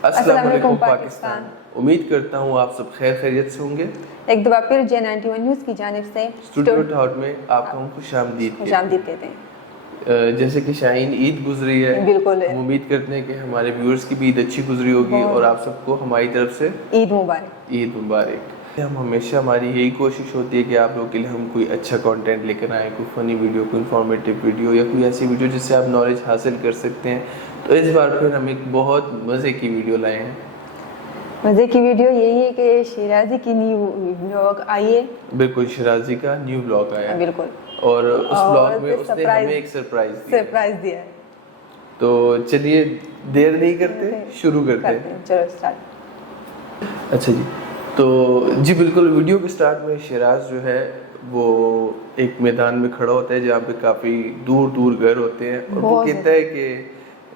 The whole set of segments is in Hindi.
अस्सलाम वालेकुम पाकिस्तान। उम्मीद करता हूँ आप सब खैर खैरियत से होंगे। एक दफा फिर J91 न्यूज़ की जानिब से स्टूडियो टाउट में आपको हम खुशामदीद कहते हैं। जैसे कि शाहीन ईद गुजरी है, बिल्कुल हम उम्मीद करते हैं कि हमारे व्यूअर्स की भी ईद अच्छी गुजरी होगी और आप सबको हमारी तरफ से ईद मुबारक। ईद मुबारक। हम हमेशा हमारी यही कोशिश होती है कि आप लोगों के लिए हम कोई अच्छा कंटेंट लेकर आएँ, कोई फ़नी वीडियो, कोई इन्फॉर्मेटिव वीडियो या कोई ऐसी वीडियो जिससे आप नॉलेज हासिल कर सकते हैं। तो इस बार फिर हम एक बहुत मज़े की वीडियो लाए हैं। मज़े की वीडियो यही है कि शिराजी की न्यू व्लॉग आई है। बिल्कुल, शिराजी का न्यू व्लॉग आया है। बिल्कुल। और उस व्लॉग में उसने हमें एक सरप्राइज दिया है। तो चलिए देर नहीं करते, शुरू करते हैं। चलो स्टार्ट। अच्छा जी, तो जी बिल्कुल, वीडियो के स्टार्ट में शिराज जो है वो एक मैदान में खड़ा होता है जहाँ पे काफ़ी दूर दूर घर होते हैं और वो कहता है कि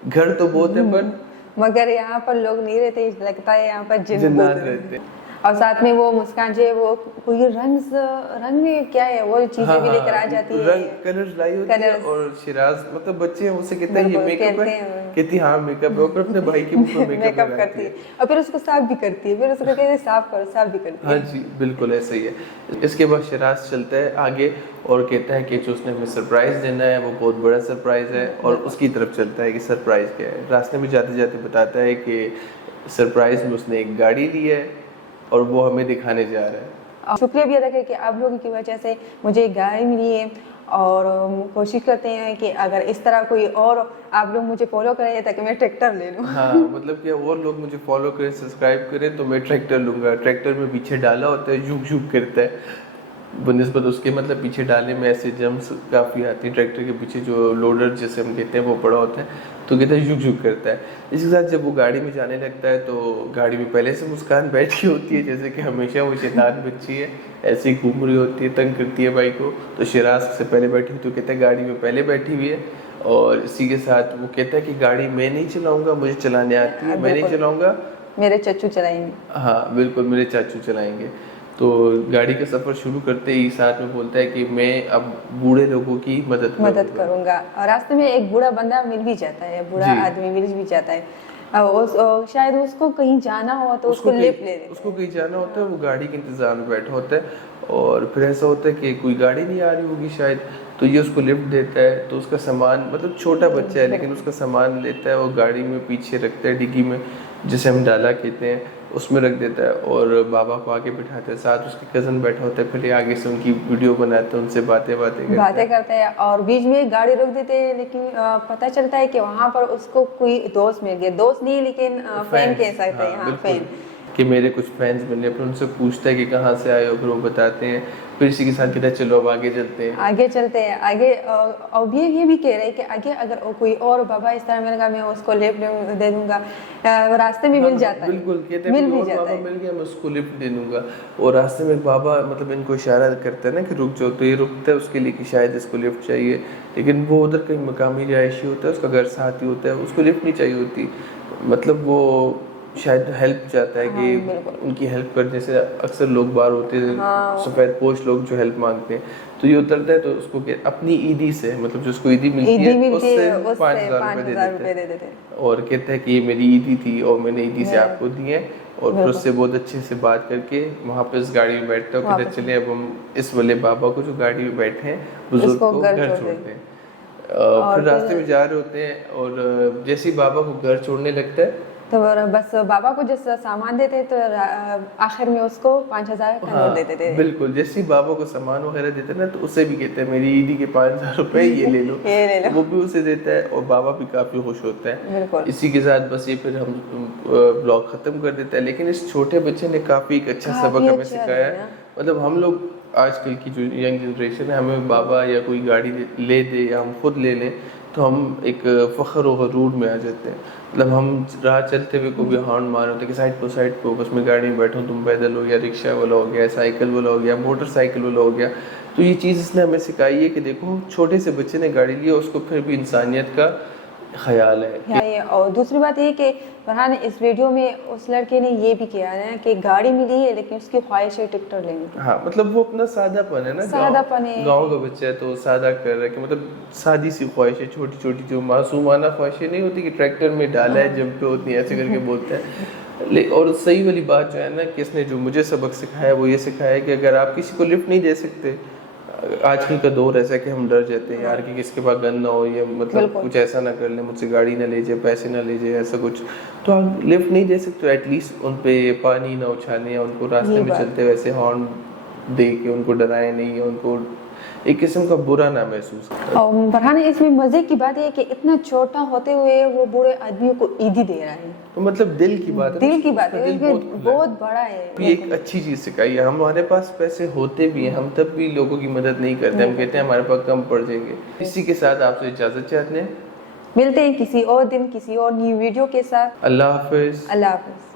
घर तो बहुत है पर मगर यहाँ पर लोग नहीं रहते, लगता है यहाँ पर जिन्नात रहते हैं। और साथ में वो मुस्कान जो है वो कोई रंग में क्या है वो चीजें भी लेकर आ जाती है, कलर्स लाई होती है। और शिराज मतलब बच्चे हैं, उससे कहते हैं ये मेकअप है, कहती हाँ मेकअप है, और अपने भाई के मुंह पे मेकअप करती है और फिर उसको साफ भी करती है, फिर उसको कहते हैं साफ करो, साफ भी करती है। हाँ जी बिल्कुल ऐसा ही है। इसके बाद शिराज चलता है आगे और कहता है कि जो उसने हमें सरप्राइज देना है वो बहुत बड़ा सरप्राइज है और उसकी तरफ चलता है कि सरप्राइज क्या है। रास्ते में जाते जाते बताता है कि सरप्राइज में उसने एक गाड़ी ली है और वो हमें दिखाने जा रहा है। शुक्रिया भी अदा करें कि आप लोगों की वजह से मुझे एक गाड़ी मिली है और कोशिश करते हैं कि अगर इस तरह कोई और आप लोग मुझे फॉलो करें ताकि मैं ट्रैक्टर ले लूँ। हाँ मतलब कि और लोग मुझे फॉलो करें, सब्सक्राइब करें तो मैं ट्रैक्टर लूँगा। ट्रैक्टर में पीछे डाला होता है, झुक झुक करता है बनिस्बत उसके, मतलब पीछे डालने में ऐसे जम्स काफ़ी आती हैं। ट्रैक्टर के पीछे जो लोडर जैसे हम कहते हैं वो पड़ा होता है, तो कहते हैं झुक झुक करता है। इसके साथ जब वो गाड़ी में जाने लगता है तो गाड़ी में पहले से मुस्कान बैठी होती है, जैसे कि हमेशा वो शैतान बच्ची है, ऐसे ही घूम रही होती है, तंग करती है भाई को। तो शिराज से पहले बैठी हुई, तो कहता है गाड़ी में पहले बैठी हुई है। और इसी के साथ वो कहता है कि गाड़ी मैं नहीं चलाऊँगा, मुझे चलाने आती है, मैं नहीं चलाऊँगा, मेरे चाचू चलाएंगे। हाँ बिल्कुल, मेरे चाचू चलाएंगे। तो गाड़ी का सफ़र शुरू करते ही साथ में बोलता है कि मैं अब बूढ़े लोगों की मदद करूँगा। और रास्ते में एक बूढ़ा बंदा मिल भी जाता है, बूढ़ा आदमी मिल भी जाता है। शायद उसको कहीं जाना हो तो उसको लिफ्ट ले लेते हैं। उसको कहीं जाना होता है, वो गाड़ी के इंतज़ार में बैठा होता है और फिर ऐसा होता है कि कोई गाड़ी नहीं आ रही होगी शायद, तो ये उसको लिफ्ट देता है। तो उसका सामान, मतलब छोटा बच्चा है लेकिन उसका सामान लेता है और गाड़ी में पीछे रखता है, डिग्गी में जिसे हम डाला कहते हैं, उसमें रख देता है और बाबा को आगे बिठाता है। साथ उसके कज़न बैठा होता है, फिर आगे से उनकी वीडियो बनाते हैं, उनसे बातें करते हैं और बीच में गाड़ी रोक देते हैं। लेकिन पता चलता है कि वहाँ पर उसको कोई दोस्त मिल गया, दोस्त नहीं लेकिन फैन कह सकते हैं। हाँ, फैन कि मेरे कुछ फैंस मिले, फिर उनसे पूछता है कि कहाँ से आए हो, फिर वो बताते हैं। फिर इसी के साथ कहता है चलो अब आगे चलते हैं। आगे और ये भी कह रहे हैं कि आगे अगर कोई और बाबा इस तरह मिलेगा मैं उसको लिफ्ट दे दूंगा। रास्ते में मिल जाता है, बिल्कुल कहते हैं बाबा मिल गया मैं उसको लिफ्ट दे दूंगा। और रास्ते में बाबा मतलब इनको इशारा करता है ना कि रुक जाओ, तो ये रुकता है उसके लिए कि शायद इसको लिफ्ट चाहिए, लेकिन वो उधर कहीं मकामी रिहायशी होता है, उसका घर साथ ही होता है, उसको लिफ्ट नहीं चाहिए होती। मतलब वो शायद हेल्प चाहता है कि उनकी हेल्प कर, जैसे अक्सर लोग बाहर होते हैं सफ़ेद पोश लोग जो हेल्प मांगते हैं, तो ये उतरता है तो उसको अपनी ईदी से, मतलब जो उसको ईदी मिलती है उससे 5,000 रुपये दे देते हैं और कहता है कि ये मेरी ईदी थी और मैंने ईदी से आपको दी है। और फिर उससे बहुत अच्छे से बात करके वहाँ पे उस गाड़ी में बैठता है। कहते चले अब हम इस वाले बाबा को जो गाड़ी में बैठे हैं बुजुर्ग को घर छोड़ते हैं। फिर रास्ते में जा रहे होते हैं और जैसे ही बाबा को घर छोड़ने लगता है तो बस बाबा को जैसा सामान देते तो आखिर में उसको 5,000 का नोट देते थे। बिल्कुल, जैसे ही बाबा को सामान वगैरह देते ना तो उसे भी कहते हैं मेरी ईदी के 5,000 रुपए ये ले लो। वो भी उसे देता है और बाबा भी काफी खुश होता है। इसी के साथ बस ये फिर हम ब्लॉग खत्म कर देते हैं। लेकिन इस छोटे बच्चे ने काफी एक अच्छा सबक हमें सिखाया है। मतलब हम लोग आजकल की जो यंग जनरेशन है, हमें बाबा या कोई गाड़ी ले दे या हम खुद ले लें तो हम एक फ़ख्र और गरूर में आ जाते हैं। मतलब हम राह चलते हुए को भी हॉर्न मार होते कि साइड को बस मैं गाड़ी में बैठूँ, तुम पैदल हो या रिक्शा वाला हो गया, साइकिल वाला हो गया, मोटरसाइकिल वाला हो गया। तो ये चीज़ इसने हमें सिखाई है कि देखो छोटे से बच्चे ने गाड़ी ली, उसको फिर भी इंसानियत का ख्याल है। ये और दूसरी बात ये कि फरहान इस वीडियो में उस लड़के ने ये भी किया है कि गाड़ी मिली है लेकिन उसकी ख्वाहिश है ट्रैक्टर लेने की। हाँ मतलब वो अपना सादापन है ना, सादापन है, गाँव का बच्चा है तो सादा कर रहा है कि मतलब सादी सी ख्वाहिशें, छोटी छोटी जो मासूमाना ख्वाहिशें नहीं होती कि ट्रैक्टर में डाला है जब पे होती है, ऐसे करके बोलते हैं। और सही वाली बात जो है ना कि इसने जो मुझे सबक सिखाया वो ये सिखाया कि अगर आप किसी को लिफ्ट नहीं दे सकते, आजकल का दौर ऐसा कि हम डर जाते हैं यार कि किसके पास गन ना हो, या मतलब कुछ ऐसा ना कर ले, मुझसे गाड़ी ना ले जाए, पैसे ना ले जाए, ऐसा कुछ, तो आप लिफ्ट नहीं दे सकते, एटलीस्ट उन पे पानी ना उछालें या उनको रास्ते में चलते वैसे हॉर्न दे के उनको डराएं नहीं, या उनको एक किस्म का बुरा ना महसूस करें। फरहान इसमें मजे की बात है कि इतना छोटा होते हुए वो बूढ़े आदमियों को ईदी दे रहा है, तो मतलब दिल की बात है, दिल की बात है, दिल बहुत बड़ा है। ये एक अच्छी चीज सिखाई है। हमारे पास पैसे होते भी हैं, हम तब भी लोगों की मदद नहीं करते, हम कहते हैं हमारे पास कम पड़ जाएंगे। इसी के साथ आपसे इजाजत चाहते हैं, मिलते हैं किसी और दिन किसी और न्यू वीडियो के साथ। अल्लाह हाफिज। अल्लाह हाफिज।